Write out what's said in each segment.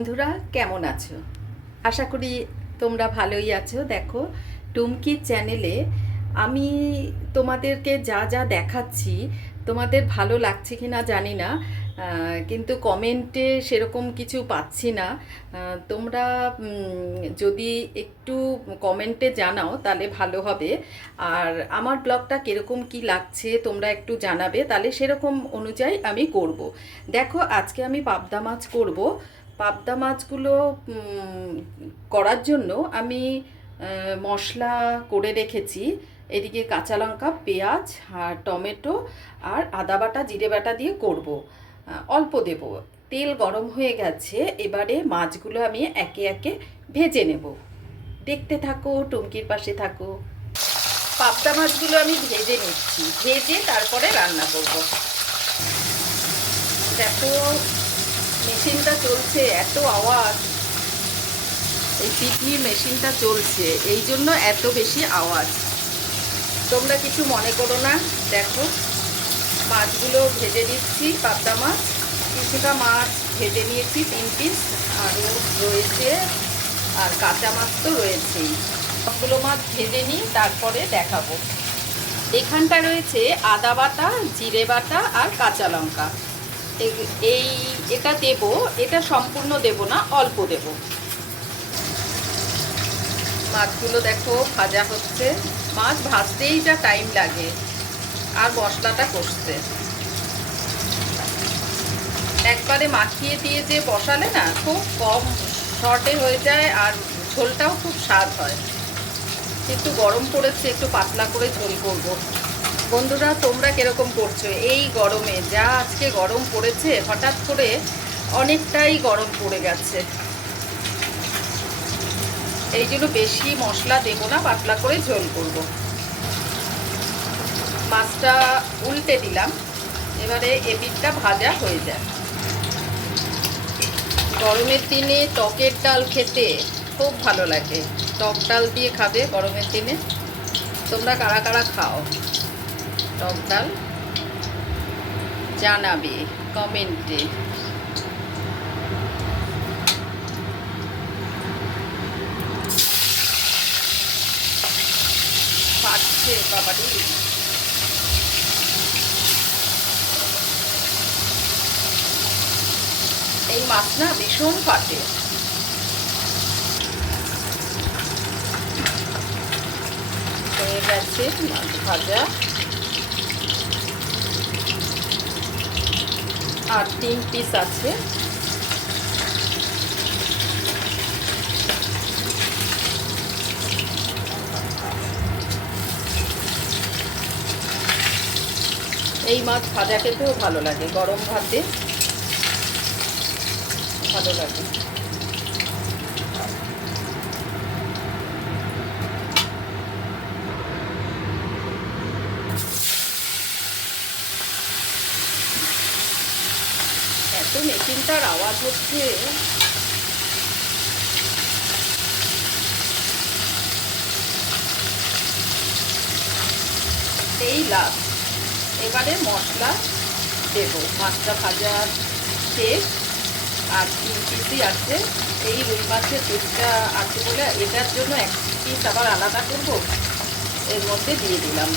বন্ধুরা কেমন আছো? আশা করি তোমরা ভালোই আছো। দেখো, টুমকির চ্যানেলে আমি তোমাদেরকে যা যা দেখাচ্ছি তোমাদের ভালো লাগছে কি না জানি না, কিন্তু কমেন্টে সেরকম কিছু পাচ্ছি না। তোমরা যদি একটু কমেন্টে জানাও তাহলে ভালো হবে। আর আমার ব্লগটা কীরকম কি লাগছে তোমরা একটু জানাবে, তাহলে সেরকম অনুযায়ী আমি করব। দেখো, আজকে আমি পাবদা মাছ করব। পাবদা মাছগুলো করার জন্য আমি মশলা করে রেখেছি। এদিকে কাঁচা লঙ্কা, পেঁয়াজ আর টমেটো আর আদা বাটা, জিরে বাটা দিয়ে করব। অল্প দেব। তেল গরম হয়ে গেছে, এবারে মাছগুলো আমি একে একে ভেজে নেব। দেখতে থাকো, টুমকির পাশে থাকো। পাবদা মাছগুলো আমি ভেজে নিচ্ছি, ভেজে তারপরে রান্না করব। দেখো, মেশিনটা চলছে, এত আওয়াজ। এই পিপির মেশিনটা চলছে, এই জন্য এত বেশি আওয়াজ। তোমরা কিছু মনে করো না। দেখো, মাছগুলো ভেজে দিচ্ছি। পাবদা মাছ কিছুটা মাছ ভেজে নিয়েছি, 3 পিস আরও রয়েছে, আর কাঁচা মাছ তো রয়েছেই। সবগুলো মাছ ভেজে নিই, তারপরে দেখাবো। এখানটা রয়েছে আদা বাটা, জিরে বাটা আর কাঁচা লঙ্কা। এটা দেব, এটা সম্পূর্ণ দেব না, অল্প দেব। মাছগুলো দেখো ভাজা হচ্ছে। মাছ ভাজতেই যা টাইম লাগে, আর মশলাটা কষতে। একবারে মাখিয়ে দিয়ে যে বসালে না, খুব কম শর্টে হয়ে যায়, আর ঝোলটাও খুব স্বাদ হয়। একটু গরম পড়েছে, একটু পাতলা করে ঝোল করব। বন্ধুরা, তোমরা কিরকম করছো এই গরমে? যা আজকে গরম পড়েছে, হঠাৎ করে অনেকটাই গরম পড়ে গেছে। এই জন্য বেশি মশলা দেব না, পাতলা করে ঝোল করব। মাছটা উল্টে দিলাম, এবারে এপিঠটা ভাজা হয়ে যায়। গরমের দিনে টকের ডাল খেতে খুব ভালো লাগে। টক ডাল দিয়ে খাবে গরমের দিনে। তোমরা কারা কারা খাও টক ডাল জানাবে কমেন্টে। ফাটছে বাবারি। এই মাছ না ভীষণ ফাটে। হয়ে গেছে মাছ ভাজা। আর 3 পিস আছে। এই মাছ ভাজা খেতেও ভালো লাগে, গরম ভাতে ভালো লাগে। এত মেশিনটার আওয়াজ হচ্ছে। এই লাস্ট, এবারে মশলা দেব। মাছটা ভাজা শেষ, আর 3 পিসই আছে। এই রুই মাছের পিসটা আছে বলে এটার জন্য 1 পিস আবার আলাদা করব, এর মধ্যে দিয়ে দিলাম।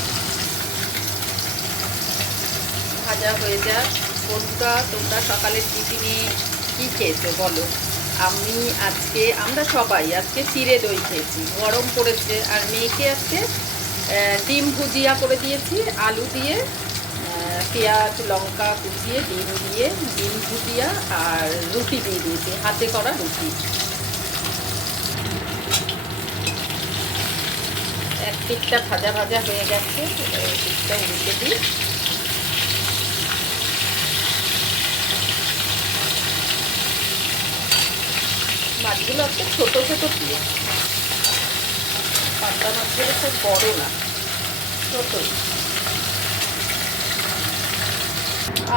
ভাজা হয়ে যাক। বন্ধুরা, তোমরা সকালের টিফিনে কী খেয়েছো বলো? আমরা সবাই আজকে চিড়ে দই খেয়েছি, গরম পড়েছে। আর মেয়েকে আজকে ডিম ভুজিয়া করে দিয়েছি, আলু দিয়ে, পেঁয়াজ লঙ্কা কুচিয়ে ডিম দিয়ে ডিম ভুজিয়া, আর রুটি দিয়ে দিয়েছি, হাতে করা রুটি। এক পিঠটা ভাজা ভাজা হয়ে গেছে, এই পিঠটা উল্টে দিই। মাছগুলো একটা ছোটো ছোটো পিস, পাবদা মাছগুলো খুব বড় না, ছোটোই।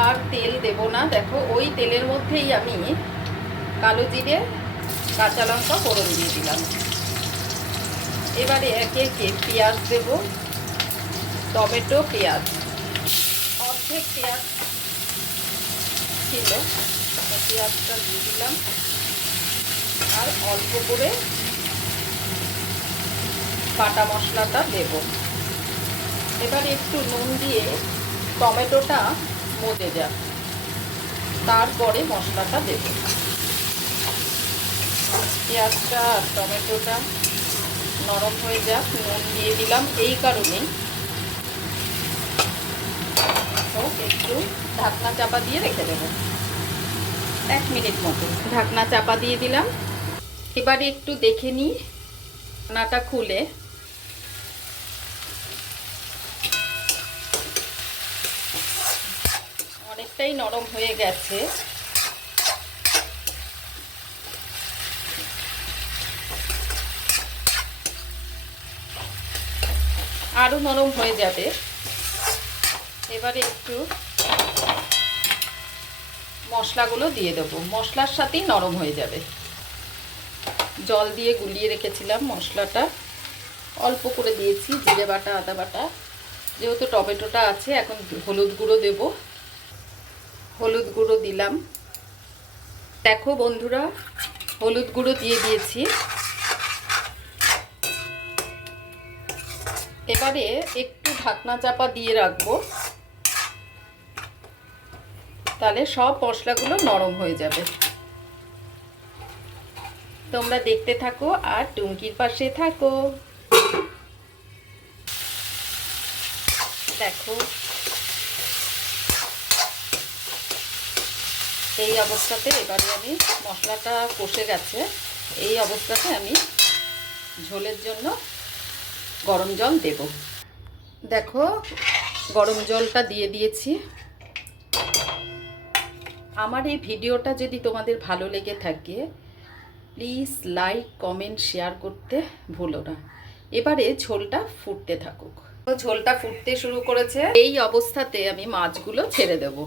আর তেল দেব না। দেখো, ওই তেলের মধ্যেই আমি কালো জিরে, কাঁচা লঙ্কা ফোড়ন দিয়ে দিলাম। এবারে একে একে পেঁয়াজ দেব, টমেটো, পেঁয়াজ। অর্ধেক পেঁয়াজ ছিল, পেঁয়াজটা দিয়ে দিলাম। এবার অল্প করে বাটা মশলাটা দেব। এবার একটু নুন দিয়ে টমেটোটা মজে যাক, তারপরে মশলাটা দেব। পেঁয়াজটা আর টমেটোটা নরম হয়ে যাক, নুন দিয়ে দিলাম এই কারণেই। একটু ঢাকনা চাপা দিয়ে রেখে দেব 1 মিনিট মতো। ঢাকনা চাপা দিয়ে দিলাম। এবারে একটু দেখে নিই ঢাকনাটা খুলে। অনেকটাই নরম হয়ে গেছে। আরো নরম হয়ে যাবে। এবারে একটু মশলাগুলো দিয়ে দেবো, মশলার সাথেই নরম হয়ে যাবে। জল দিয়ে গুলিয়ে রেখেছিলাম মশলাটা, অল্প করে দিয়েছি জিরে বাটা, আদা বাটা। যেহেতু টমেটোটা আছে, এখন হলুদ গুঁড়ো দেব। হলুদ গুঁড়ো দিলাম। দেখো বন্ধুরা, হলুদ গুঁড়ো দিয়ে দিয়েছি। এবারে একটু ঢাকনা চাপা দিয়ে রাখবো, তাহলে সব মশলাগুলো নরম হয়ে যাবে। তোমরা দেখতে থাকো আর টুমকির পাশে থাকো। দেখো এই অবস্থাতে এবারে আমি মশলাটা কষে গেছে, এই অবস্থাতে আমি ঝোলের জন্য গরম জল দেব। দেখো গরম জলটা দিয়ে দিয়েছি। আমার এই ভিডিওটা যদি তোমাদের ভালো লেগে থাকে, প্লিজ লাইক, কমেন্ট, শেয়ার করতে ভুলো না। এবারে ঝোলটা ফুটতে থাকুক। ঝোলটা ফুটতে শুরু করেছে, এই অবস্থাতে আমি মাছগুলো ছেড়ে দেব।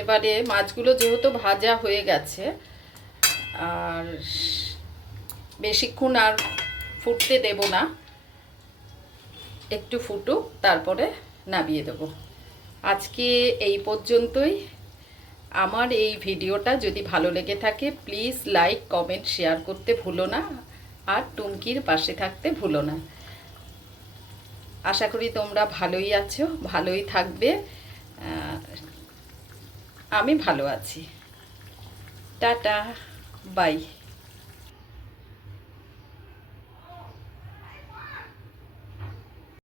এবারে মাছগুলো যেহেতু ভাজা হয়ে গেছে, আর বেশিক্ষণ আর ফুটতে দেব না, একটু ফুটুক, তারপরে নামিয়ে দেব। আজকে এই পর্যন্তই। আমার এই ভিডিওটা যদি ভালো লেগে থাকে, প্লিজ লাইক, কমেন্ট, শেয়ার করতে ভুলো না, আর টুমকির পাশে থাকতে ভুলো না। আশা করি তোমরা ভালোই আছো, ভালোই থাকবে। আমি ভালো আছি। Tata, by.